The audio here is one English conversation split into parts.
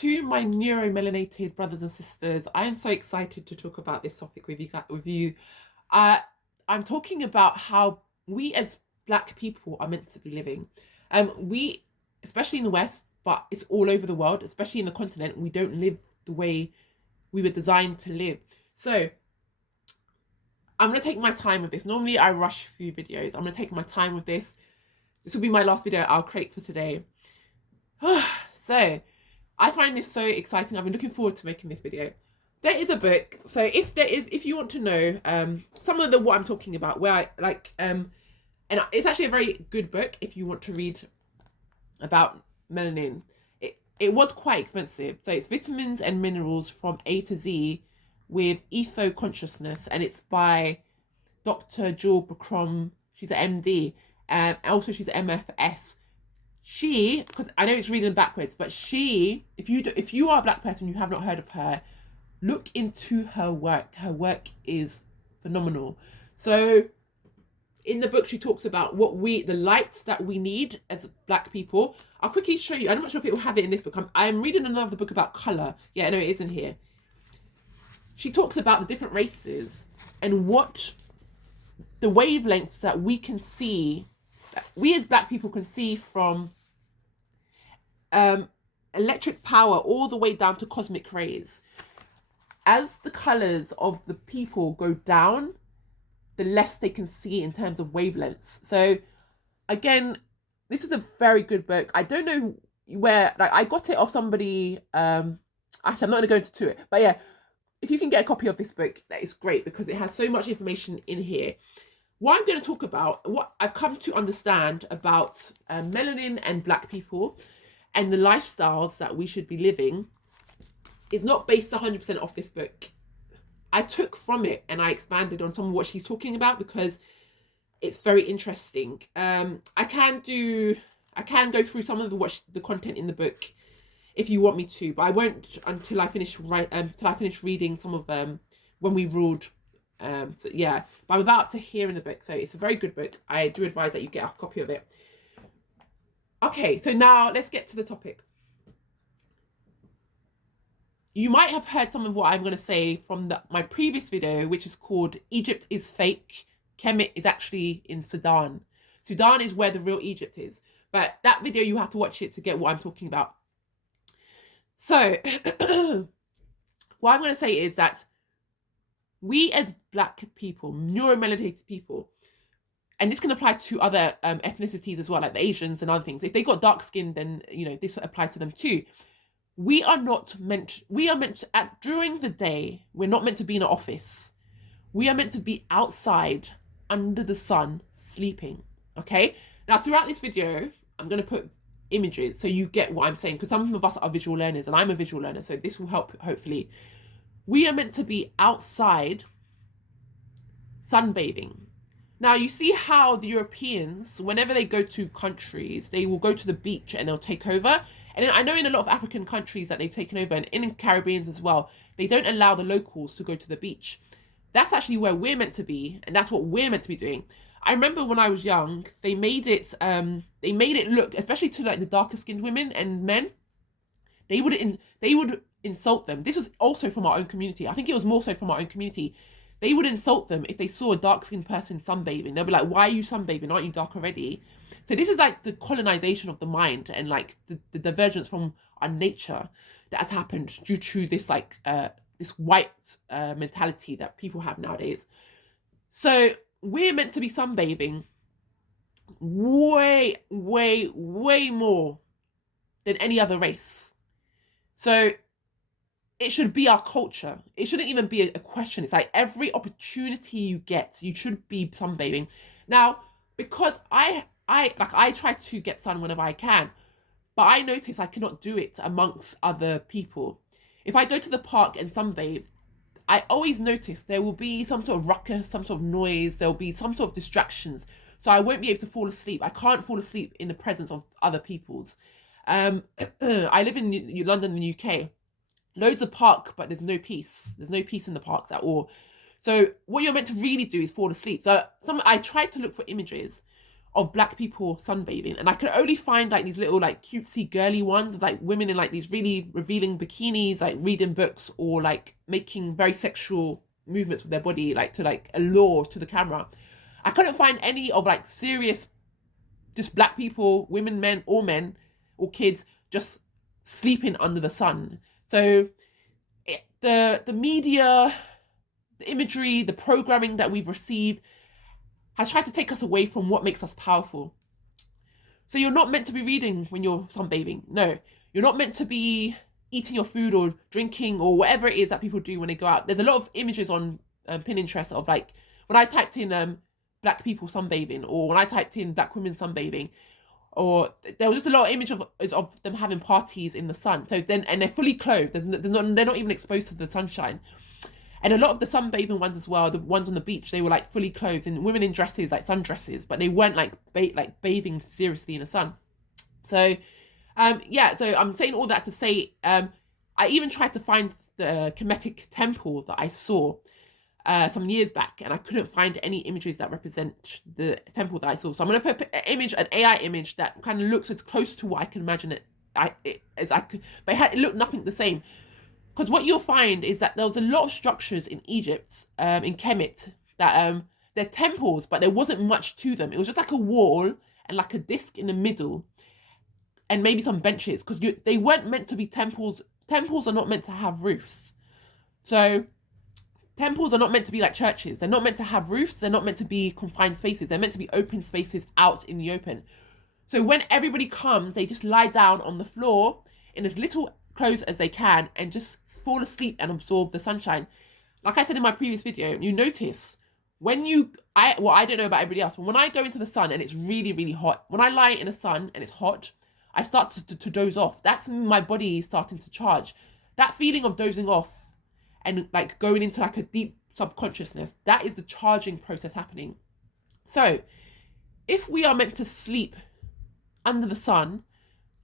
To my neuromelanated brothers and sisters, I am so excited to talk about this topic with you. Uh, I'm talking about how we as Black people are meant to be living. We, especially in the West, but it's all over the world, especially in the continent, we don't live the way we were designed to live. So I'm gonna take my time with this. Normally, I rush through videos. I'm gonna take my time with this. This will be my last video I'll create for today. So I find this so exciting. I've been looking forward to making this video. There is a book. So if you want to know some of the what I'm talking about, where I like and it's actually a very good book if you want to read about melanin. It was quite expensive. So it's Vitamins and Minerals from A to Z with Etho Consciousness, and it's by Dr. Jewel Bacrum. She's an MD. Also she's an MFS. She, because I know it's reading backwards, but she, if you are a Black person, you have not heard of her, look into her work. Her work is phenomenal. So in the book, she talks about the light that we need as Black people. I'll quickly show you. I'm not sure if it will have it in this book. I'm reading another book about color. Yeah, no, it is in here. She talks about the different races and what the wavelengths that we can see, that we as Black people can see from electric power all the way down to cosmic rays. As the colors of the people go down, the less they can see in terms of wavelengths. So again, this is a very good book. I don't know where, like, I got it off somebody. Actually, I'm not going to go into it, but yeah, if you can get a copy of this book, that is great because it has so much information in here. What I'm going to talk about, what I've come to understand about melanin and Black people and the lifestyles that we should be living, is not based 100% off this book. I took from it and I expanded on some of what she's talking about because it's very interesting. I can go through some of the content in the book if you want me to, but I won't until I finish reading some of When We Ruled. So yeah, but I'm about to hear in the book, so it's a very good book. I do advise that you get a copy of it. Okay, so now let's get to the topic. You might have heard some of what I'm going to say from my previous video, which is called Egypt is Fake. Kemet is actually in Sudan. Sudan is where the real Egypt is. But that video, you have to watch it to get what I'm talking about. So, what I'm going to say is that we as Black people, neuromelanated people, and this can apply to other ethnicities as well, like the Asians and other things. If they got dark skin, then, this applies to them too. We are meant to, during the day, we're not meant to be in an office. We are meant to be outside under the sun sleeping, okay? Now, throughout this video, I'm going to put images so you get what I'm saying, because some of us are visual learners and I'm a visual learner, so this will help, hopefully. We are meant to be outside sunbathing. Now, you see how the Europeans, whenever they go to countries, they will go to the beach and they'll take over. And then I know in a lot of African countries that they've taken over, and in Caribbeans as well, they don't allow the locals to go to the beach. That's actually where we're meant to be, and that's what we're meant to be doing. I remember when I was young, they made it look, especially to like the darker skinned women and men, they would insult them. This was also from our own community. I think it was more so from our own community. They would insult them if they saw a dark-skinned person sunbathing. They'll be like, why are you sunbathing? Aren't you dark already? So this is like the colonization of the mind and like the divergence from our nature that has happened due to this this white mentality that people have nowadays. So we're meant to be sunbathing way, way, way more than any other race. So it should be our culture. It shouldn't even be a question. It's like every opportunity you get, you should be sunbathing. Now, because I try to get sun whenever I can, but I notice I cannot do it amongst other people. If I go to the park and sunbathe, I always notice there will be some sort of ruckus, some sort of noise, there'll be some sort of distractions. So I won't be able to fall asleep. I can't fall asleep in the presence of other people's. I live in London, in the UK. Loads of park, but there's no peace. There's no peace in the parks at all. So what you're meant to really do is fall asleep. So I tried to look for images of black people sunbathing, and I could only find like these little like cutesy girly ones of like women in like these really revealing bikinis, like reading books or like making very sexual movements with their body, like to like allure to the camera. I couldn't find any of like serious, just black people, women, men or kids just sleeping under the sun. So the media, the imagery, the programming that we've received has tried to take us away from what makes us powerful. So you're not meant to be reading when you're sunbathing. No, you're not meant to be eating your food or drinking or whatever it is that people do when they go out. There's a lot of images on Pinterest of like, when I typed in black people sunbathing, or when I typed in black women sunbathing, or there was just a lot of image of them having parties in the sun. So then, and they're fully clothed. They're not even exposed to the sunshine. And a lot of the sunbathing ones as well, the ones on the beach, they were like fully clothed, and women in dresses, like sundresses, but they weren't like bathing seriously in the sun. So, yeah. So I'm saying all that to say, I even tried to find the Kemetic temple that I saw some years back, and I couldn't find any images that represent the temple that I saw. So I'm gonna put an AI image that kind of looks as close to what I can imagine as I could, but it looked nothing the same. Because what you'll find is that there was a lot of structures in Egypt, in Kemet, that they're temples, but there wasn't much to them. It was just like a wall and like a disc in the middle, and maybe some benches, because they weren't meant to be temples. Temples are not meant to have roofs. So temples are not meant to be like churches. They're not meant to have roofs. They're not meant to be confined spaces. They're meant to be open spaces out in the open. So when everybody comes, they just lie down on the floor in as little clothes as they can and just fall asleep and absorb the sunshine. Like I said in my previous video, you notice when I don't know about everybody else, but when I go into the sun and it's really, really hot, when I lie in the sun and it's hot, I start to doze off. That's my body starting to charge. That feeling of dozing off and like going into like a deep subconsciousness, that is the charging process happening. So if we are meant to sleep under the sun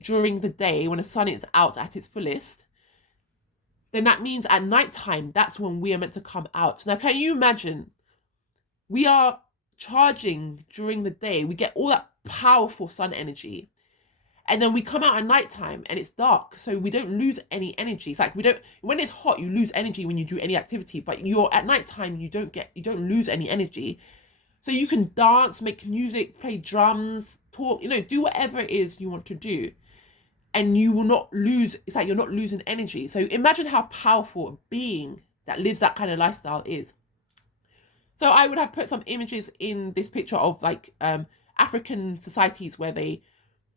during the day when the sun is out at its fullest, then that means at nighttime, that's when we are meant to come out. Now, can you imagine? We are charging during the day. We get all that powerful sun energy. And then we come out at nighttime and it's dark. So we don't lose any energy. It's like when it's hot, you lose energy when you do any activity. But you're at nighttime, you don't lose any energy. So you can dance, make music, play drums, talk, do whatever it is you want to do. And you will not lose, it's like you're not losing energy. So imagine how powerful a being that lives that kind of lifestyle is. So I would have put some images in this picture of like African societies where they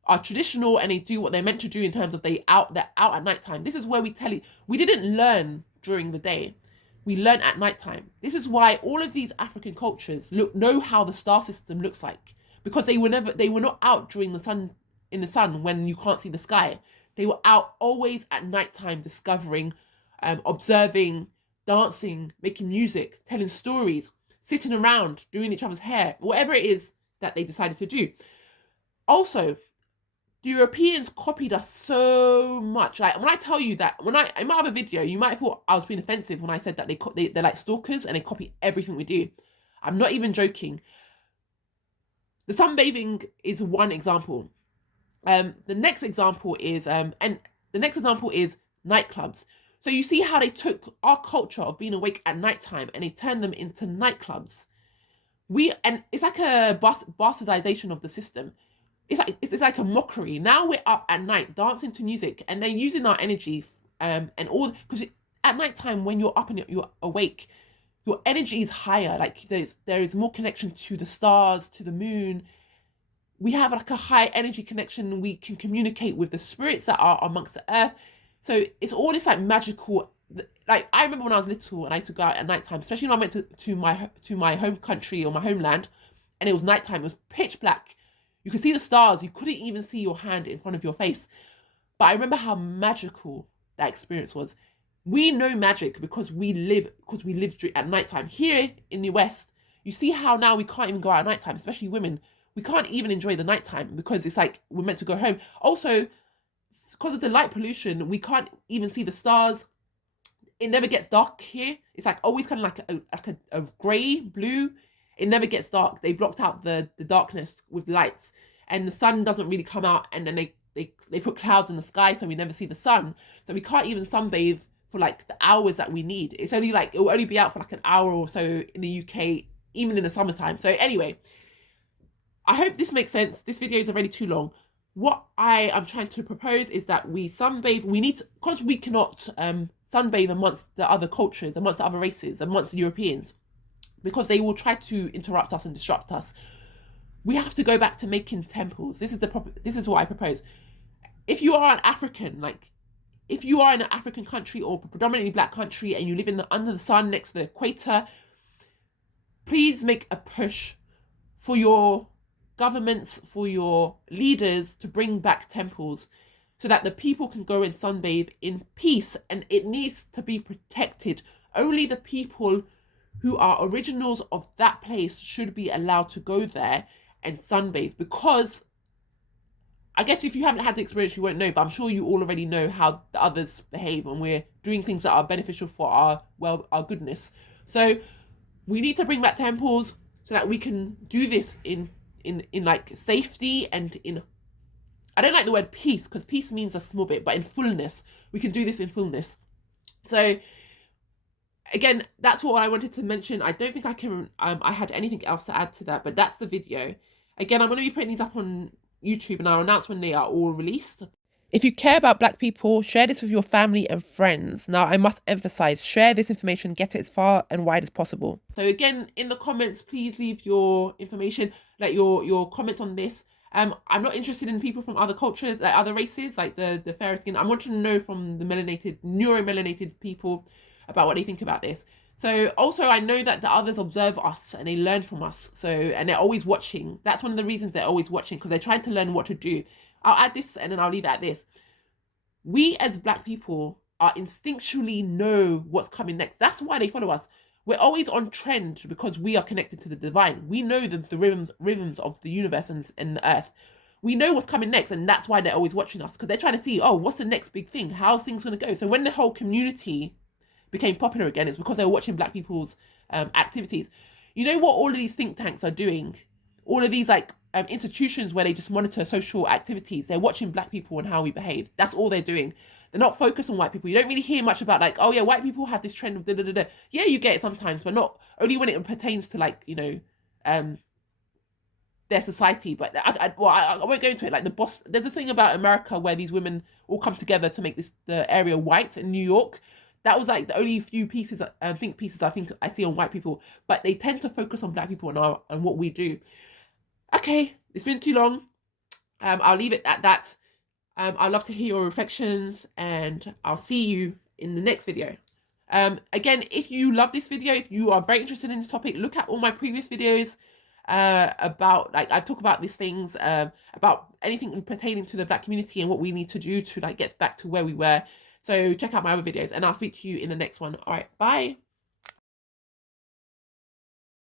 are traditional and they do what they're meant to do in terms of they're out at nighttime. This is where we tell you, we didn't learn during the day. We learn at nighttime. This is why all of these African cultures know how the star system looks like, because they were not out during in the sun when you can't see the sky. They were out always at nighttime, discovering, observing, dancing, making music, telling stories, sitting around, doing each other's hair, whatever it is that they decided to do. Also, the Europeans copied us so much. Like when I tell you that, in my other video, you might have thought I was being offensive when I said that they're like stalkers and they copy everything we do. I'm not even joking. The sunbathing is one example. The next example is nightclubs. So you see how they took our culture of being awake at nighttime and they turned them into nightclubs. And it's like a bastardization of the system. It's like a mockery. Now we're up at night dancing to music, and they're using our energy and all, because at nighttime when you're up and you're awake, your energy is higher. Like there is more connection to the stars, to the moon. We have like a high energy connection. We can communicate with the spirits that are amongst the earth. So it's all this like magical. Like I remember when I was little and I used to go out at nighttime, especially when I went to my home country or my homeland, and it was nighttime. It was pitch black. You could see the stars. You couldn't even see your hand in front of your face. But I remember how magical that experience was. We know magic because we live at nighttime. Here in the West, you see how now we can't even go out at nighttime, especially women. We can't even enjoy the nighttime because it's like we're meant to go home. Also, because of the light pollution, we can't even see the stars. It never gets dark here. It's like always kind of like a grey, blue. It never gets dark. They blocked out the darkness with lights, and the sun doesn't really come out, and then they put clouds in the sky so we never see the sun. So we can't even sunbathe for like the hours that we need. It's only like, it will only be out for like an hour or so in the UK, even in the summertime. So anyway, I hope this makes sense. This video is already too long. What I am trying to propose is that we sunbathe. We need to, because we cannot sunbathe amongst the other cultures, amongst the other races, amongst the Europeans, because they will try to interrupt us and disrupt us. We have to go back to making temples. This is what I propose. If you are an African, like if you are in an African country or predominantly black country and you live under the sun next to the equator, please make a push for your governments, for your leaders to bring back temples so that the people can go and sunbathe in peace, and it needs to be protected. Only the people who are originals of that place should be allowed to go there and sunbathe, because I guess if you haven't had the experience, you won't know, but I'm sure you all already know how the others behave when we're doing things that are beneficial for our goodness. So we need to bring back temples so that we can do this in like safety and in, I don't like the word peace because peace means a small bit, but in fullness. We can do this in fullness. So again, that's what I wanted to mention. I don't think I had anything else to add to that, but that's the video. Again, I'm going to be putting these up on YouTube and I'll announce when they are all released. If you care about black people, share this with your family and friends. Now, I must emphasize, share this information, get it as far and wide as possible. So again, in the comments, please leave your information, like your comments on this. I'm not interested in people from other cultures, like other races, like the fairer skin. I want to know from the neuromelanated people about what they think about this. So also, I know that the others observe us and they learn from us. So, and they're always watching. That's one of the reasons they're always watching, because they're trying to learn what to do. I'll add this and then I'll leave it at this. We as black people are instinctually know what's coming next. That's why they follow us. We're always on trend because we are connected to the divine. We know the rhythms of the universe and the earth. We know what's coming next, and that's why they're always watching us, because they're trying to see, oh, what's the next big thing? How's things going to go? So when the whole community became popular again, it's because they were watching black people's activities. You know what all of these think tanks are doing? All of these like institutions where they just monitor social activities, they're watching black people and how we behave. That's all they're doing. They're not focused on white people. You don't really hear much about like, oh yeah, white people have this trend of da da da da. Yeah, you get it sometimes, but not only when it pertains to like, you know, their society. But I won't go into it. Like there's a thing about America where these women all come together to make the area white in New York. That was like the only few pieces I think I see on white people, but they tend to focus on black people and what we do. Okay, it's been too long. I'll leave it at that. I'd love to hear your reflections, and I'll see you in the next video. Again, if you love this video, if you are very interested in this topic, look at all my previous videos about, like, I've talked about these things, about anything pertaining to the black community and what we need to do to like get back to where we were. So check out my other videos, and I'll speak to you in the next one. All right, bye.